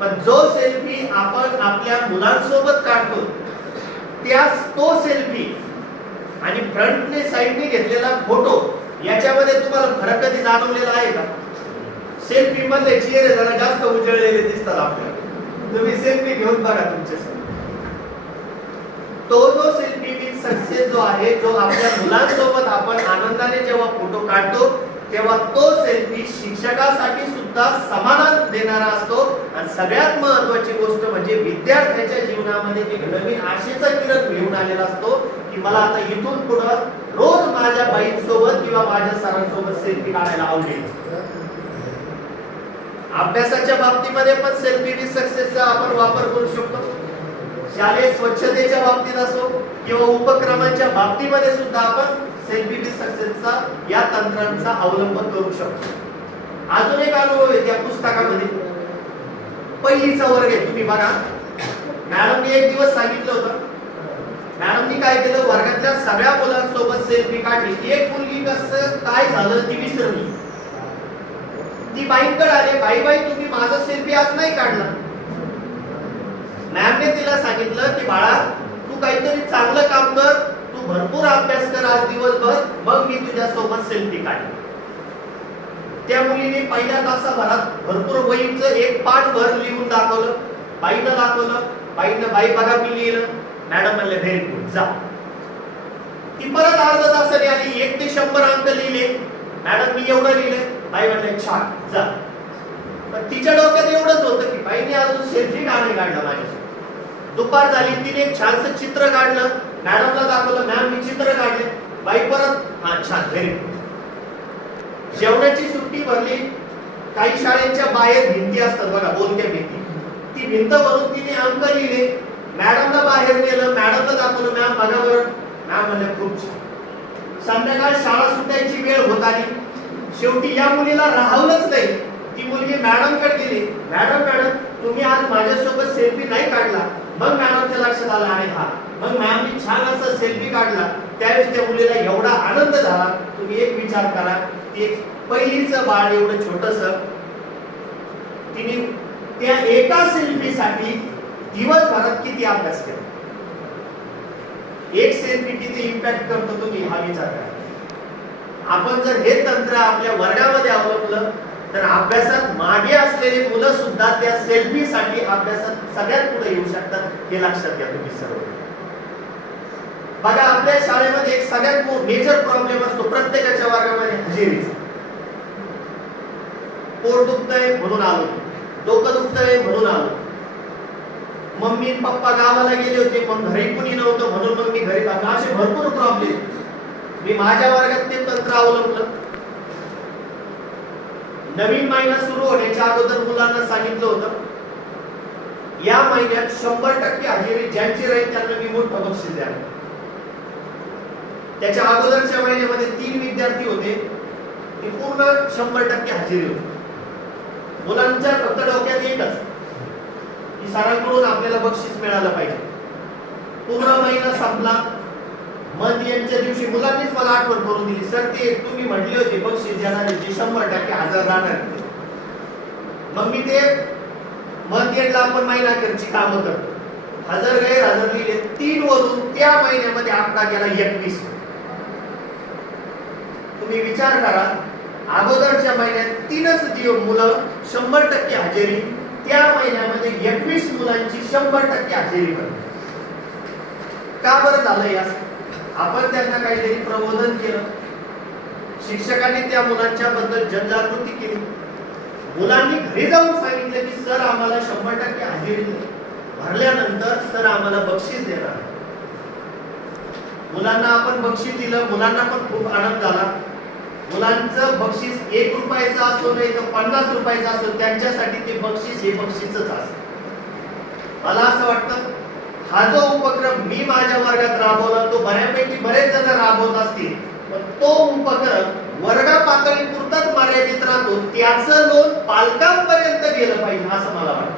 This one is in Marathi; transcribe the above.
पण जो सेल्फी आपण आपल्या मुलांसोबत काढतो त्यास तो सेल्फी आणि फ्रंटने साईडने घेतलेला फोटो याच्यामध्ये तुम्हाला फरक कधी जाणवलेला आहे का? सेल्फी मधले चेहरे जरा जास्त उजळलेले दिसतात आपल्याला. तुम्ही सेल्फी घेऊन बघा तुमचे तो जो सेल्फी विथ सक्सेस जो आहे जो आपल्या मुलांसोबत आपण आनंदाने जेव्हा फोटो काढतो तेव्हा तो सेल्फी शिक्षकासाठी सुद्धा समाधान देणारा असतो. आणि सगळ्यात महत्वाची गोष्ट म्हणजे विद्यार्थ्याच्या जीवनामध्ये एक नवीन आशेचा किरण घेऊन आलेला असतो की मला आता इथून पुढं रोज माझ्या बाईंसोबत किंवा माझ्या सरांसोबत सेल्फी काढायला आवडेल. अभ्यासाच्या बाबतीमध्ये पण सेल्फी सक्सेसचा आपण वापर करू शकतो. शालेय स्वच्छतेच्या बाबतीत असो किंवा उपक्रमांच्या बाबतीमध्ये सुद्धा आपण सेल्फी विथ सक्सेसचा या तंत्रांचा अवलंब करू शकतो. अजून एक अनुभव आहे त्या पुस्तकामध्ये. पहिलीचा वर्ग आहे तुम्ही बघा. मॅडमनी एक दिवस सांगितलं होतं. मॅडमनी काय केलं? वर्गातल्या सगळ्या मुलांसोबत सेल्फी काढली. एक मुलगी कसं काय झालं ती विसरली. ती बाईंकडे आले. बाई बाई तुम्ही माझा सेल्फी आज नाही काढला. मॅमने तिला सांगितलं की बाळा तू काहीतरी चांगलं काम कर तू भरपूर अभ्यास कर आज दिवसभर मग मी तुझ्या सोबत सेल्फी काढेन. त्या मुलीने पहिल्या तासाभरात भरपूर बहीणच एक पाठ भर लिहून दाखवलं. बाईनं दाखवलं बाईनं बाई बघा मी लिहिलं. मॅडम म्हणले व्हेरी गुड जा. ती परत अर्धा तासाने आली एक ते शंभर अंक लिहिले. मॅडम मी एवढं लिहिले बाई म्हणले छान जा. पण तिच्या डोक्यात एवढंच होतं की बाईने अजून सेल्फी गाणे काढलं काढला माझ्यासोबत. दुपार झाली तिने एक छानसं चित्र काढलं. मॅडमला दाखवलं मॅम मी चित्र काढले. बाई परत हा छान व्हेरी जेवणाची सुट्टी भरली. काही शाळेच्या बाहेर भिंती असतात बघा बोलक्या भिंती. ती भिंत भरून तिने अंक लिहिले. मॅडमला बाहेर नेलं. मॅडमला दाखवलं मॅम बघा बरं. मॅम म्हणले खूप छान. संध्याकाळ शाळा सुटायची वेळ होत आली. शेवटी या मुलीला राहवलंच नाही. ती मुलगी मॅडमकडे गेली. मॅडम मॅडम तुम्ही आज माझ्यासोबत सेल्फी नाही काढला. मग मॅडमच्या लक्षात आला आणि हा. मग मॅमनी छान असा सेल्फी काढला. त्यावेळेस त्या मुलीला एवढा आनंद झाला. तुम्ही एक विचार करा. ती एक पहिलीचं बाळ एवढं छोटस. तिने त्या एका सेल्फीसाठी दिवसभरात किती अभ्यास केला? एक सेल्फी किती इम्पॅक्ट करतो तुम्ही? हा विचार करा. आपण जर हे तंत्र आपल्या वर्गामध्ये तर अभ्यासात मागे असलेली मुलं सुद्धा त्या सेल्फीसाठी अभ्यासात सगळ्यात पुढे येऊ शकतात हे लक्षात घ्या तुम्ही सर्व. बघा आपल्या शाळेमध्ये एक सगळ्यात मेजर प्रॉब्लेम असतो प्रत्येकाच्या वर्गामध्ये हजेरीचा पोट दुखतंय म्हणून आलो. डोकं दुखतंय म्हणून आलो. मम्मी पप्पा गावाला गेले होते पण घरी कुणी नव्हतं म्हणून मग मी घरी असे भरपूर प्रॉब्लेम मी माझ्या वर्गात ते तंत्र अवलंबलं. नवीन महिना सुरू होण्याच्या अगोदर मुलांना सांगितलं होतं. या महिन्यात शंभर टक्के हजेरी ज्यांची राहील त्यांना मी मोठं बक्षीस द्या त्याच्या अगोदरच्या महिन्यामध्ये तीन विद्यार्थी होते. ते पूर्ण शंभर टक्के हजेरी होती. मुलांच्या फक्त डोक्यात एकच की सरांकडून आपल्याला बक्षीस मिळालं पाहिजे. पूर्ण महिना संपला मग यांच्या दिवशी मुलांनीच मला आठवण करून दिली. सर ते तुम्ही म्हटले होते बक्षीस देणारे जे शंभर टक्के हजार राहणार मग मी ते मंथ एंडला आपण महिना खर्ची कामं करतो. हजर गैर हजर लिहिले. तीन वरून त्या महिन्यामध्ये आकडा गेला एकवीस. तुम्ही विचार करा अगोदरच्या महिन्यात तीनच दिव मुलं शंभर टक्के हजेरी त्या महिन्यामध्ये एकवीस मुलांची शंभर टक्के हजेरी बनते का बरं झालं या? आपण त्यांना काहीतरी प्रबोधन केलं. शिक्षकांनी त्या मुलांच्या बद्दल जनजागृती केली. मुलांनी घरी जाऊन सांगितलं की सर आम्हाला शंभर टक्के हजेरी भरल्यानंतर सर आम्हाला बक्षीस देणार मुलांना आपण बक्षीस दिलं. मुलांना पण खूप आनंद झाला. मुलांचं बक्षीस एक रुपयाचं असो नाही तर पन्नास रुपयाचं असो त्यांच्यासाठी ते बक्षीस हे बक्षीसच असत. मला असं वाटतं हा जो उपक्रम मी माझ्या वर्गात राबवला तो बऱ्यापैकी बरेच जण राबवत असतील पण तो उपक्रम वर्ग पातळीपुरताच मर्यादित राहतो त्याचं लोन पालकांपर्यंत गेलं पाहिजे असं मला वाटतं.